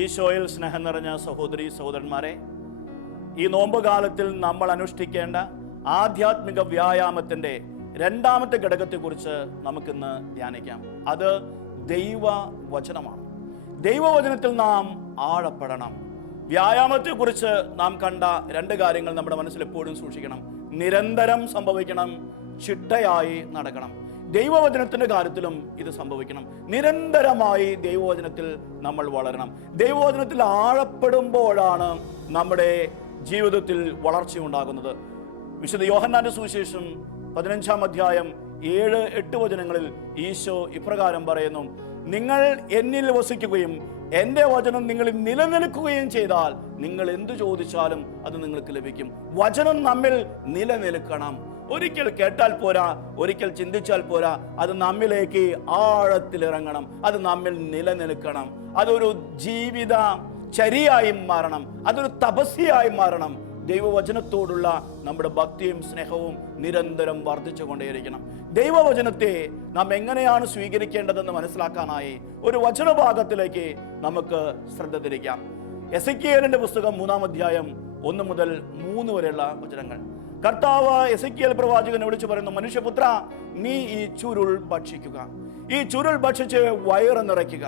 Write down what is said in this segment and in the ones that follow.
ഈശോയിൽ സ്നേഹം നിറഞ്ഞ സഹോദരി സഹോദരന്മാരെ, ഈ നോമ്പ് കാലത്തിൽ നമ്മൾ അനുഷ്ഠിക്കേണ്ട ആധ്യാത്മിക വ്യായാമത്തിന്റെ രണ്ടാമത്തെ ഘടകത്തെക്കുറിച്ച് നമുക്കിന്ന് ധ്യാനിക്കാം. അത് ദൈവവചനമാണ്. ദൈവവചനത്തിൽ നാം ആഴപ്പെടണം. വ്യായാമത്തെക്കുറിച്ച് നാം കണ്ട രണ്ട് കാര്യങ്ങൾ നമ്മുടെ മനസ്സിൽ എപ്പോഴും സൂക്ഷിക്കണം. നിരന്തരം സംഭവിക്കണം, ചിട്ടയായി നടക്കണം. ദൈവവചനത്തിന്റെ കാര്യത്തിലും ഇത് സംഭവിക്കണം. നിരന്തരമായി ദൈവവചനത്തിൽ നമ്മൾ വളരണം. ദൈവവചനത്തിൽ ആഴപ്പെടുമ്പോഴാണ് നമ്മുടെ ജീവിതത്തിൽ വളർച്ചയുണ്ടാകുന്നത്. വിശുദ്ധ യോഹന്നാന്റെ സുവിശേഷം 15-ാം അധ്യായം 7-8 വചനങ്ങളിൽ ഈശോ ഇപ്രകാരം പറയുന്നു: നിങ്ങൾ എന്നിൽ വസിക്കുകയും എൻ്റെ വചനം നിങ്ങളിൽ നിലനിൽക്കുകയും ചെയ്താൽ നിങ്ങൾ എന്തു ചോദിച്ചാലും അത് നിങ്ങൾക്ക് ലഭിക്കും. വചനം നമ്മിൽ നിലനിൽക്കണം. ഒരിക്കൽ കേട്ടാൽ പോരാ, ഒരിക്കൽ ചിന്തിച്ചാൽ പോരാ, അത് നമ്മിലേക്ക് ആഴത്തിലിറങ്ങണം. അത് നമ്മിൽ നിലനിൽക്കണം. അതൊരു ജീവിത ചര്യയായി മാറണം. അതൊരു തപസ്യയായി മാറണം. ദൈവവചനത്തോടുള്ള നമ്മുടെ ഭക്തിയും സ്നേഹവും നിരന്തരം വർദ്ധിച്ചു കൊണ്ടേയിരിക്കണം. ദൈവവചനത്തെ നാം എങ്ങനെയാണ് സ്വീകരിക്കേണ്ടതെന്ന് മനസ്സിലാക്കാനായി ഒരു വചനഭാഗത്തിലേക്ക് നമുക്ക് ശ്രദ്ധ തിരിക്കാം. എസെക്കിയേലിന്റെ പുസ്തകം 3-ാം അധ്യായം 1 മുതൽ 3 വരെയുള്ള വചനങ്ങൾ. കർത്താവ് എസെക്കിയേൽ പ്രവാചകനെ വിളിച്ചു പറയുന്നു: മനുഷ്യപുത്ര, നീ ഈ ചുരുൾ ഭക്ഷിക്കുക. ഈ ചുരുൾ ഭക്ഷിച്ച് വയറ് നിറയ്ക്കുക.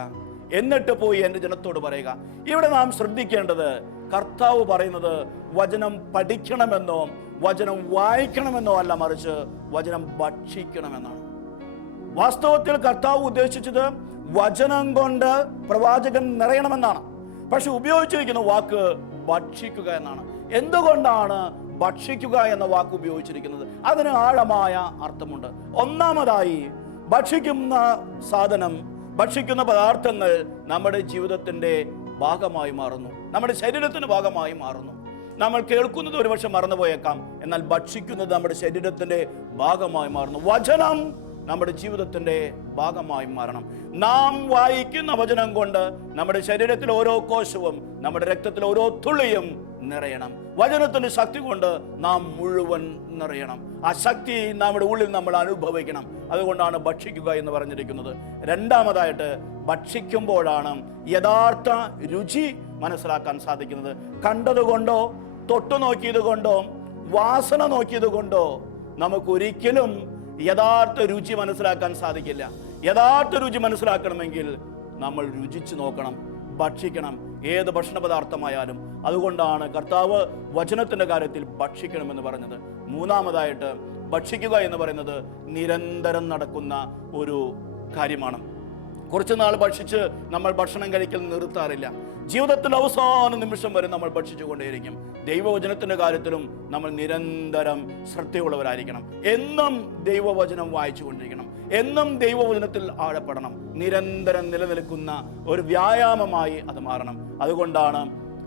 എന്നിട്ട് പോയി എൻ്റെ ജനത്തോട് പറയുക. ഇവിടെ നാം ശ്രദ്ധിക്കേണ്ടത്, കർത്താവ് പറയുന്നത് വചനം പഠിക്കണമെന്നോ വചനം വായിക്കണമെന്നോ അല്ല, മറിച്ച് വചനം ഭക്ഷിക്കണമെന്നാണ്. വാസ്തവത്തിൽ കർത്താവ് ഉദ്ദേശിച്ചത് വചനം കൊണ്ട് പ്രവാചകൻ നിറയണമെന്നാണ്. പക്ഷെ ഉപയോഗിച്ചിരിക്കുന്ന വാക്ക് ഭക്ഷിക്കുക എന്നാണ്. എന്തുകൊണ്ടാണ് ഭക്ഷിക്കുക എന്ന വാക്ക് ഉപയോഗിച്ചിരിക്കുന്നത്? അതിന് ആഴമായ അർത്ഥമുണ്ട്. ഒന്നാമതായി, ഭക്ഷിക്കുന്ന സാധനം, ഭക്ഷിക്കുന്ന പദാർത്ഥങ്ങൾ നമ്മുടെ ജീവിതത്തിന്റെ ഭാഗമായി മാറുന്നു, നമ്മുടെ ശരീരത്തിന് ഭാഗമായി മാറുന്നു. നമ്മൾ കേൾക്കുന്നത് ഒരുപക്ഷെ മറന്നുപോയേക്കാം, എന്നാൽ ഭക്ഷിക്കുന്നത് നമ്മുടെ ശരീരത്തിന്റെ ഭാഗമായി മാറുന്നു. വചനം നമ്മുടെ ജീവിതത്തിന്റെ ഭാഗമായി മാറണം. നാം വായിക്കുന്ന വചനം കൊണ്ട് നമ്മുടെ ശരീരത്തിലെ ഓരോ കോശവും നമ്മുടെ രക്തത്തിലെ ഓരോ തുള്ളിയും നിറയണം. വചനത്തിന്റെ ശക്തി കൊണ്ട് നാം മുഴുവൻ നിറയണം. ആ ശക്തി നമ്മുടെ ഉള്ളിൽ നമ്മൾ അനുഭവിക്കണം. അതുകൊണ്ടാണ് ഭക്ഷിക്കുക എന്ന് പറഞ്ഞിരിക്കുന്നത്. രണ്ടാമതായിട്ട്, ഭക്ഷിക്കുമ്പോഴാണ് യഥാർത്ഥ രുചി മനസ്സിലാക്കാൻ സാധിക്കുന്നത്. കണ്ടതുകൊണ്ടോ തൊട്ടു നോക്കിയത് കൊണ്ടോ വാസന നോക്കിയത് കൊണ്ടോ നമുക്കൊരിക്കലും യഥാർത്ഥ രുചി മനസ്സിലാക്കാൻ സാധിക്കില്ല. യഥാർത്ഥ രുചി മനസ്സിലാക്കണമെങ്കിൽ നമ്മൾ രുചിച്ചു നോക്കണം, ഭക്ഷിക്കണം, ഏത് ഭക്ഷണ പദാർത്ഥമായാലും. അതുകൊണ്ടാണ് കർത്താവ് വചനത്തിന്റെ കാര്യത്തിൽ ഭക്ഷിക്കണമെന്ന് പറഞ്ഞത്. മൂന്നാമതായിട്ട്, ഭക്ഷിക്കുക എന്ന് പറയുന്നത് നിരന്തരം നടക്കുന്ന ഒരു കാര്യമാണ്. കുറച്ചു നാൾ ഭക്ഷിച്ച് നമ്മൾ ഭക്ഷണം കഴിക്കൽ നിർത്താറില്ല. ജീവിതത്തിന്റെ അവസാന നിമിഷം വരെ നമ്മൾ ഭക്ഷിച്ചു കൊണ്ടേയിരിക്കും. ദൈവവചനത്തിന്റെ കാര്യത്തിലും നമ്മൾ നിരന്തരം ശ്രദ്ധയുള്ളവരായിരിക്കണം. എന്നും ദൈവവചനം വായിച്ചു കൊണ്ടിരിക്കണം. എന്നും ദൈവവചനത്തിൽ ആഴപ്പെടണം. നിരന്തരം നിലനിൽക്കുന്ന ഒരു വ്യായാമമായി അത് മാറണം. അതുകൊണ്ടാണ്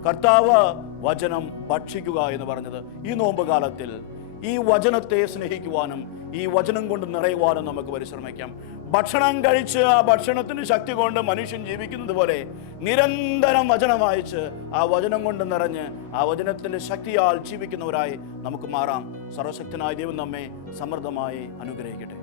കർത്താവ് വചനം ഭക്ഷിക്കുക എന്ന് പറഞ്ഞത്. ഈ നോമ്പ് കാലത്തിൽ ഈ വചനത്തെ സ്നേഹിക്കുവാനും ഈ വചനം കൊണ്ട് നിറയുവാനും നമുക്ക് പരിശ്രമിക്കാം. ഭക്ഷണം കഴിച്ച് ആ ഭക്ഷണത്തിന് ശക്തി കൊണ്ട് മനുഷ്യൻ ജീവിക്കുന്നത് പോലെ നിരന്തരം വചനം വായിച്ച് ആ വചനം കൊണ്ട് നിറഞ്ഞ് ആ വചനത്തിന്റെ ശക്തിയാൽ ജീവിക്കുന്നവരായി നമുക്ക് മാറാം. സർവശക്തനായ ദൈവം നമ്മെ സമൃദ്ധമായി അനുഗ്രഹിക്കട്ടെ.